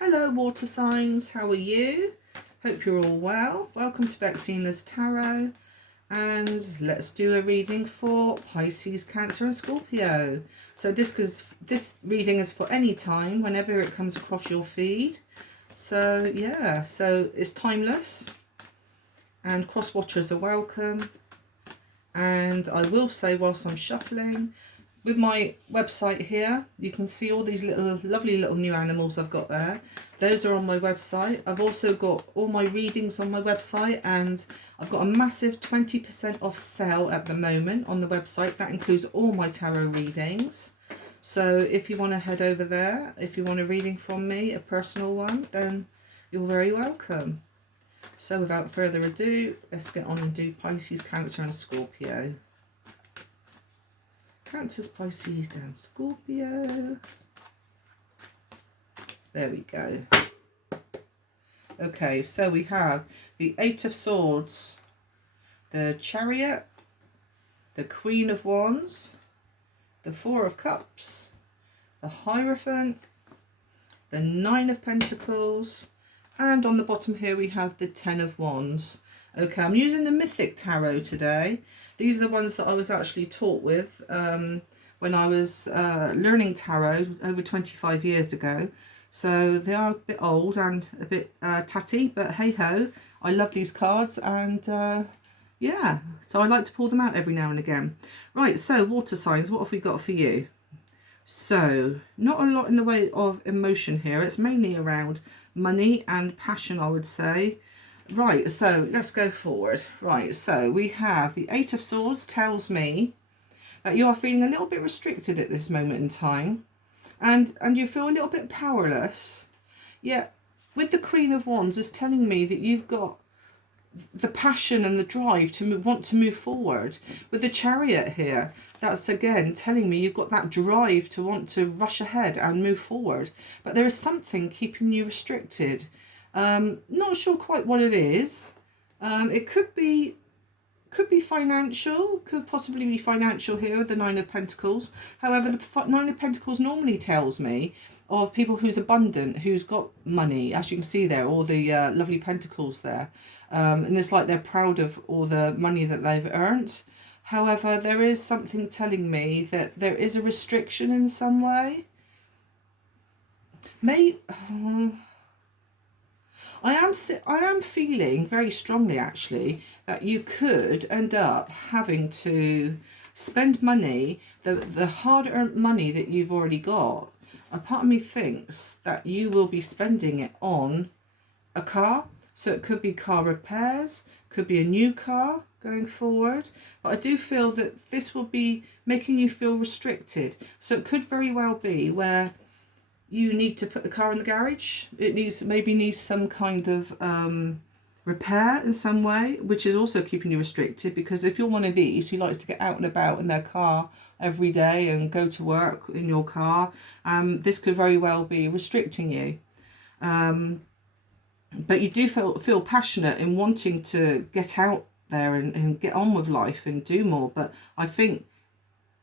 Hello water signs, how are you? Hope you're all well. Welcome to Bexina's Tarot, and let's do a reading for Pisces, Cancer and Scorpio. So this reading is for any time, whenever it comes across your feed. So yeah, so it's timeless and cross watchers are welcome. And I will say, whilst I'm shuffling, with my website here, you can see all these lovely little new animals I've got there. Those are on my website. I've also got all my readings on my website, and I've got a massive 20% off sale at the moment on the website. That includes all my tarot readings. So if you want to head over there, if you want a reading from me, a personal one, then you're very welcome. So without further ado, let's get on and do Pisces, Cancer and Scorpio. Cancers, Pisces and Scorpio. There we go. Okay, so we have the Eight of Swords, the Chariot, the Queen of Wands, the Four of Cups, the Hierophant, the Nine of Pentacles, and on the bottom here we have the Ten of Wands. Okay, I'm using the Mythic Tarot today. These are the ones that I was actually taught with when I was learning tarot over 25 years ago. So they are a bit old and a bit tatty, but hey ho, I love these cards, and yeah, so I like to pull them out every now and again. Right, so water signs, what have we got for you? So not a lot in the way of emotion here. It's mainly around money and passion, I would say. Right, so let's go forward. Right, so we have the Eight of Swords tells me that you are feeling a little bit restricted at this moment in time, and you feel a little bit powerless. Yeah, with the Queen of Wands is telling me that you've got the passion and the drive to want to move forward. With the Chariot here, that's again telling me you've got that drive to want to rush ahead and move forward, but there is something keeping you restricted. Not sure quite what it is. It could be financial, could possibly be financial here with the Nine of Pentacles. However, the Nine of Pentacles normally tells me of people who's abundant, who's got money, as you can see there, all the lovely pentacles there. And it's like they're proud of all the money that they've earned. However, there is something telling me that there is a restriction in some way. I am feeling very strongly, actually, that you could end up having to spend money, the hard-earned money that you've already got. A part of me thinks that you will be spending it on a car. So it could be car repairs, could be a new car going forward. But I do feel that this will be making you feel restricted. So it could very well be where you need to put the car in the garage. It maybe needs some kind of repair in some way, which is also keeping you restricted, because if you're one of these who likes to get out and about in their car every day and go to work in your car, this could very well be restricting you. But you do feel passionate in wanting to get out there and get on with life and do more. But I think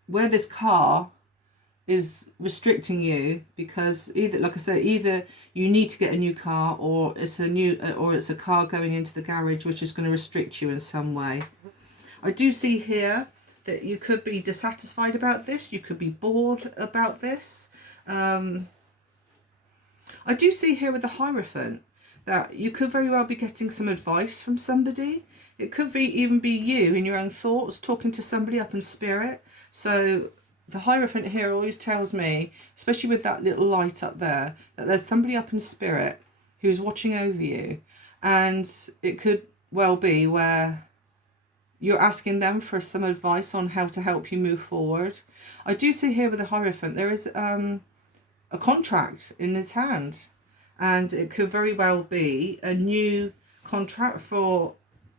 where this car is restricting you, because either, like I said, either you need to get a new car, or it's a car going into the garage, which is going to restrict you in some way. I do see here that you could be dissatisfied about this. You could be bored about this. I do see here with the Hierophant that you could very well be getting some advice from somebody. It could even be you in your own thoughts talking to somebody up in spirit. So the Hierophant here always tells me, especially with that little light up there, that there's somebody up in spirit who's watching over you. And it could well be where you're asking them for some advice on how to help you move forward. I do see here with the Hierophant, there is a contract in his hand. And it could very well be a new contract for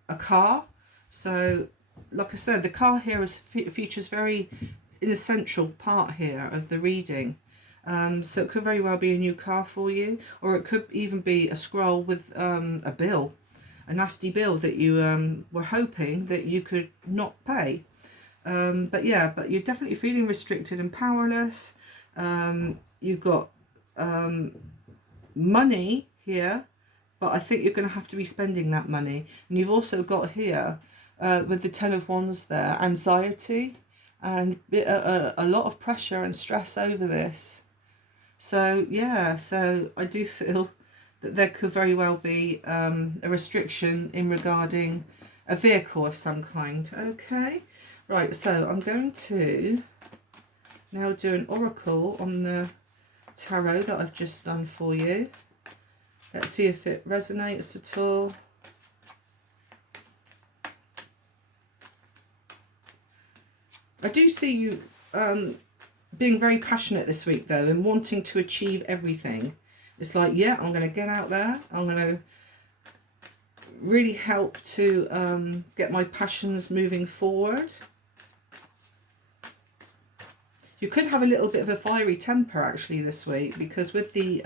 a car. So, like I said, the car here features very an essential part here of the reading. So it could very well be a new car for you, or it could even be a scroll with a bill, a nasty bill that you were hoping that you could not pay. But you're definitely feeling restricted and powerless. You've got money here, but I think you're going to have to be spending that money. And you've also got here, with the Ten of Wands there, anxiety and a lot of pressure and stress over this. So, yeah, so I do feel that there could very well be a restriction in regarding a vehicle of some kind. Okay, right, so I'm going to now do an oracle on the tarot that I've just done for you. Let's see if it resonates at all. I do see you being very passionate this week, though, and wanting to achieve everything. It's like, yeah, I'm going to get out there. I'm going to really help to get my passions moving forward. You could have a little bit of a fiery temper, actually, this week, because with the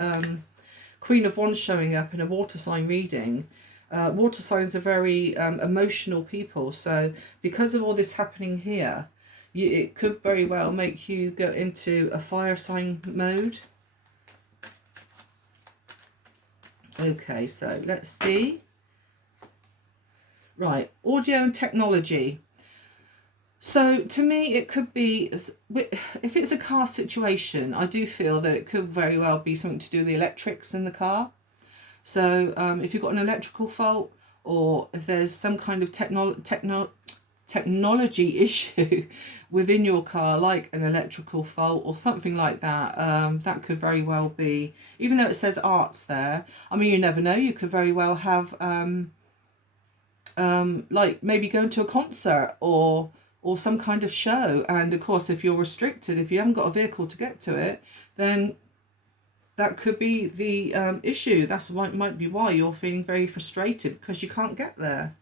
Queen of Wands showing up in a water sign reading, water signs are very emotional people. So because of all this happening here, it could very well make you go into a fire sign mode. Okay, so let's see. Right, audio and technology. So to me, it could be, if it's a car situation, I do feel that it could very well be something to do with the electrics in the car. So if you've got an electrical fault, or if there's some kind of technology issue within your car, like an electrical fault or something like that, that could very well be, even though it says arts there, I mean, you never know, you could very well have like maybe going to a concert or some kind of show, and of course if you're restricted, if you haven't got a vehicle to get to it, then that could be the issue. That's might be why you're feeling very frustrated, because you can't get there.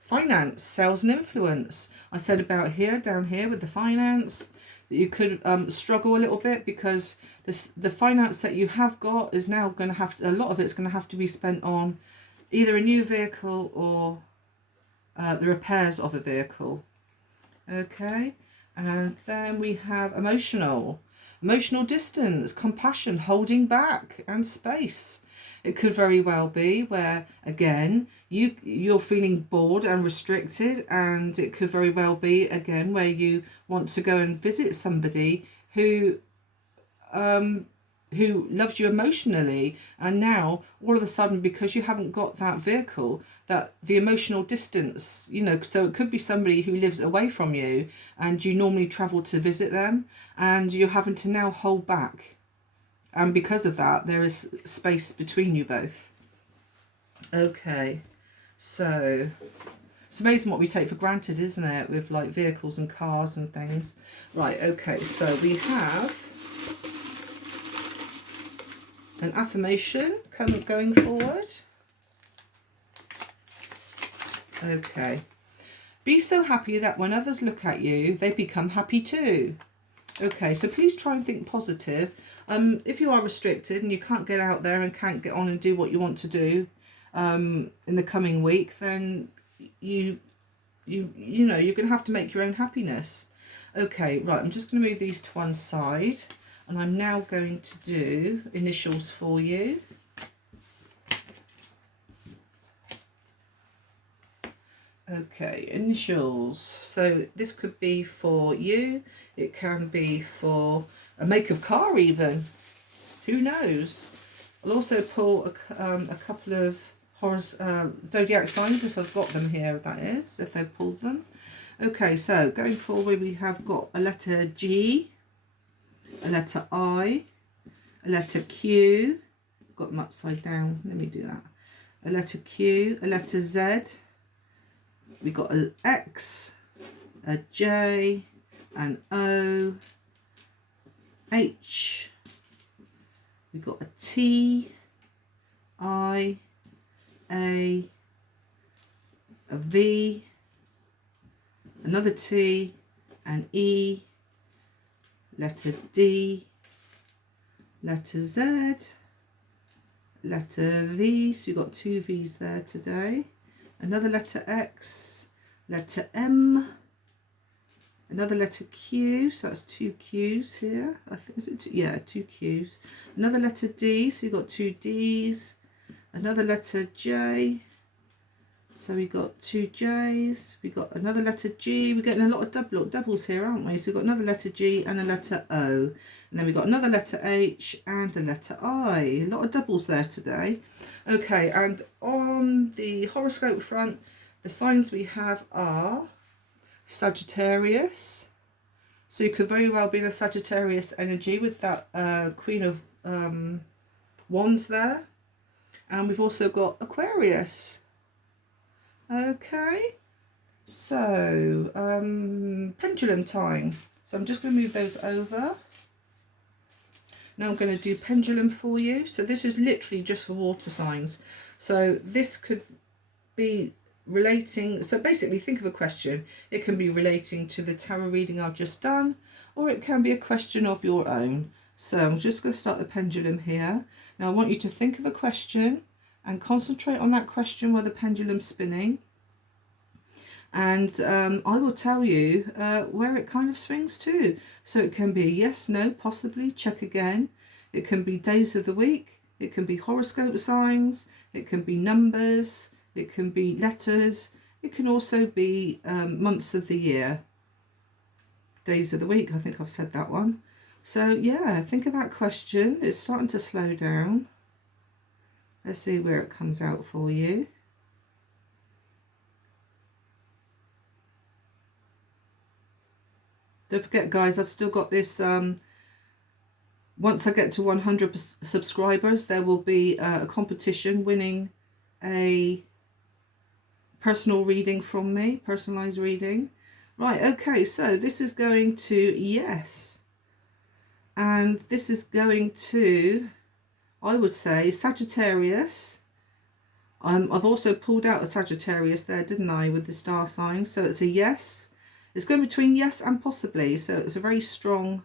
Finance, sales and influence. I said about here, down here with the finance, that you could struggle a little bit, because the finance that you have got is now going to have to, a lot of it's going to have to be spent on either a new vehicle or the repairs of a vehicle. Okay, and then we have emotional distance, compassion, holding back, and space. It could very well be where, again, you're feeling bored and restricted, and it could very well be, again, where you want to go and visit somebody who loves you emotionally, and now all of a sudden, because you haven't got that vehicle, that the emotional distance, you know, so it could be somebody who lives away from you and you normally travel to visit them, and you're having to now hold back, and because of that there is space between you both. Okay, so it's amazing what we take for granted, isn't it, with like vehicles and cars and things. Right, okay, so we have an affirmation going forward. Okay. Be so happy that when others look at you, they become happy too. Okay, so please try and think positive. If you are restricted and you can't get out there and can't get on and do what you want to do in the coming week, then you know, you're going to have to make your own happiness. Okay, right, I'm just going to move these to one side, and I'm now going to do initials for you. Okay, initials. So this could be for you. It can be for a make of car even. Who knows? I'll also pull a couple of zodiac signs if I've got them here, that is, if they've pulled them. Okay, so going forward we have got a letter G, a letter I, a letter Q. Got them upside down. Let me do that. A letter Q, a letter Z. We've got an X, a J, an O, H. We've got a T, I, A, a V, another T, an E, letter D, letter Z, letter V. So we've got two V's there today. Another letter X, letter M, Another letter Q, so that's 2 Qs here. I think, is it two? Yeah, 2 Qs. Another letter D, so you've got 2 Ds. Another letter J, so we got 2 J's. We got another letter G. We're getting a lot of doubles here, aren't we? So we've got another letter G and a letter O. And then we've got another letter H and a letter I. A lot of doubles there today. Okay, and on the horoscope front, the signs we have are Sagittarius. So you could very well be in a Sagittarius energy with that Queen of Wands there. And we've also got Aquarius. Okay, so pendulum time. So I'm just going to move those over. Now I'm going to do pendulum for you. So this is literally just for water signs. So this could be relating, so basically think of a question. It can be relating to the tarot reading I've just done, or it can be a question of your own. So I'm just going to start the pendulum here. Now I want you to think of a question and concentrate on that question while the pendulum's spinning. And I will tell you where it kind of swings to. So it can be yes, no, possibly, check again. It can be days of the week. It can be horoscope signs. It can be numbers. It can be letters. It can also be months of the year. Days of the week, I think I've said that one. So yeah, think of that question. It's starting to slow down. Let's see where it comes out for you. Don't forget, guys, I've still got this. Once I get to 100 subscribers, there will be a competition winning a personal reading from me, personalized reading. Right, okay, so this is going to yes. And this is going to, I would say, Sagittarius. I've also pulled out a Sagittarius there, didn't I, with the star sign. So it's a yes. It's going between yes and possibly. So it's a very strong,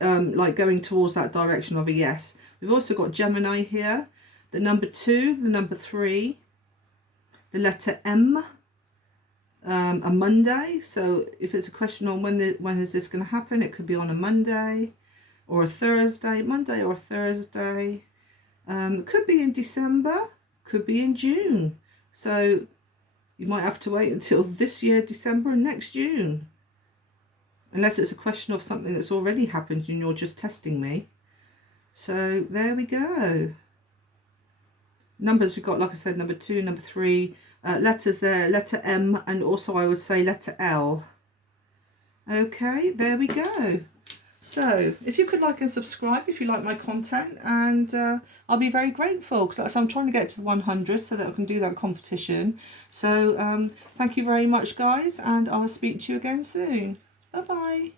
like going towards that direction of a yes. We've also got Gemini here. The number 2, the number 3, the letter M, a Monday. So if it's a question on when is this going to happen, it could be on a Monday or a Thursday, Monday or a Thursday. It could be in December, could be in June. So you might have to wait until this year, December, and next June. Unless it's a question of something that's already happened and you're just testing me. So there we go. Numbers we've got, like I said, number 2, number 3. Letters there, letter M, and also I would say letter L. Okay, there we go. So if you could like and subscribe if you like my content, and I'll be very grateful, because I'm trying to get to the 100 so that I can do that competition. So thank you very much, guys, and I will speak to you again soon. Bye bye.